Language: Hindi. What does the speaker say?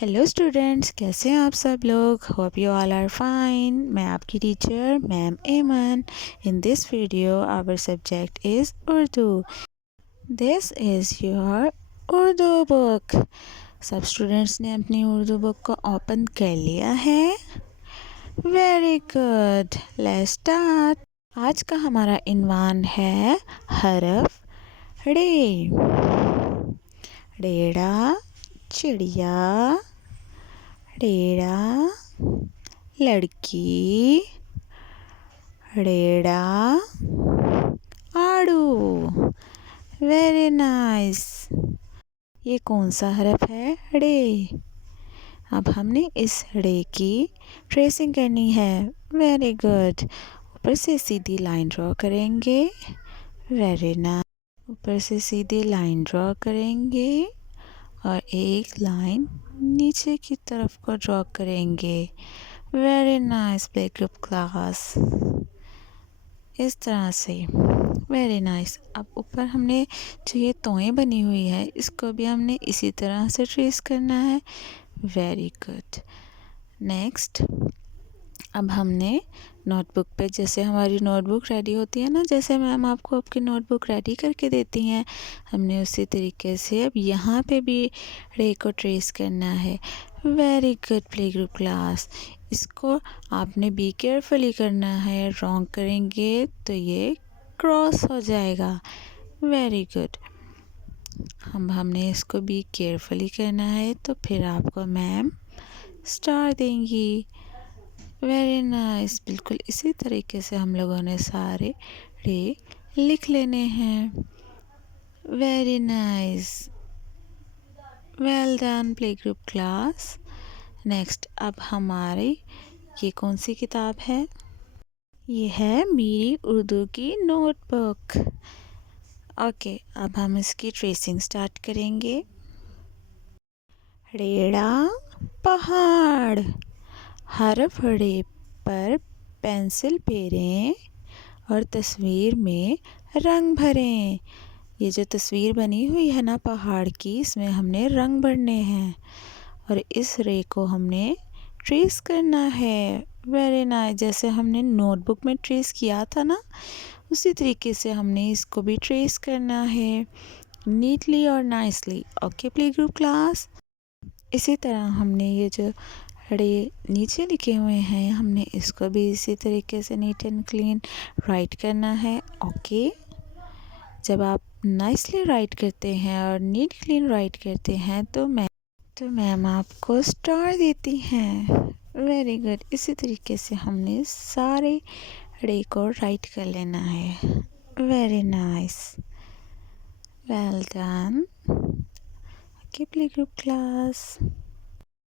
हेलो स्टूडेंट्स, कैसे हैं आप सब लोग। Hope you all are fine. मैं आपकी teacher ma'am Eman. In this video our subject is Urdu. This is your Urdu book. सब स्टूडेंट्स ने अपनी उर्दू बुक को ओपन कर लिया है। Very good, let's start. आज का हमारा इन्वान है हरफ रे। रेड़ा, चिड़िया, रेड़ा, लड़की, रेड़ा, आड़ू। Very nice. ये कौन सा हरफ है? रे। अब हमने इस रे की ट्रेसिंग करनी है। Very good. ऊपर से सीधी लाइन ड्रॉ करेंगे। Very nice. ऊपर से सीधी लाइन ड्रॉ करेंगे और एक लाइन नीचे की तरफ को ड्रॉ करेंगे। Very nice play group class. इस तरह से वेरी नाइस। अब ऊपर हमने जो ये तोएं बनी हुई है इसको भी हमने इसी तरह से ट्रेस करना है। Very good. नेक्स्ट, अब हमने नोटबुक पे, जैसे हमारी नोटबुक रेडी होती है ना, जैसे मैम आपको आपकी नोटबुक रेडी करके देती हैं, हमने उसी तरीके से अब यहाँ पे भी रे को ट्रेस करना है। Very good play group class. इसको आपने बी केयरफुली करना है, रॉन्ग करेंगे तो ये क्रॉस हो जाएगा। Very good. हमने इसको बी केयरफुली करना है तो फिर आपको मैम स्टार देंगी। Very nice. बिल्कुल इसी तरीके से हम लोगों ने सारे रे लिख लेने हैं। Very nice, well done play group class. Next, अब हमारी ये कौन सी किताब है? ये है मेरी उर्दू की नोटबुक। ओके, अब हम इसकी ट्रेसिंग स्टार्ट करेंगे। रेड़ा, पहाड़। हरफ रे पर पेंसिल फेरें और तस्वीर में रंग भरें। ये जो तस्वीर बनी हुई है ना पहाड़ की, इसमें हमने रंग भरने हैं और इस रे को हमने ट्रेस करना है। Very nice. जैसे हमने नोटबुक में ट्रेस किया था ना, उसी तरीके से हमने इसको भी ट्रेस करना है, नीटली और nicely. Okay play group class. इसी तरह हमने ये जो रे नीचे लिखे हुए हैं, हमने इसको भी इसी तरीके से नीट एंड क्लीन राइट करना है। ओके। जब आप नाइसली राइट करते हैं और नीट क्लीन राइट करते हैं तो मैम आपको स्टार देती हैं। Very good. इसी तरीके से हमने सारे रे को राइट कर लेना है। Very nice, well done. Okay play group class.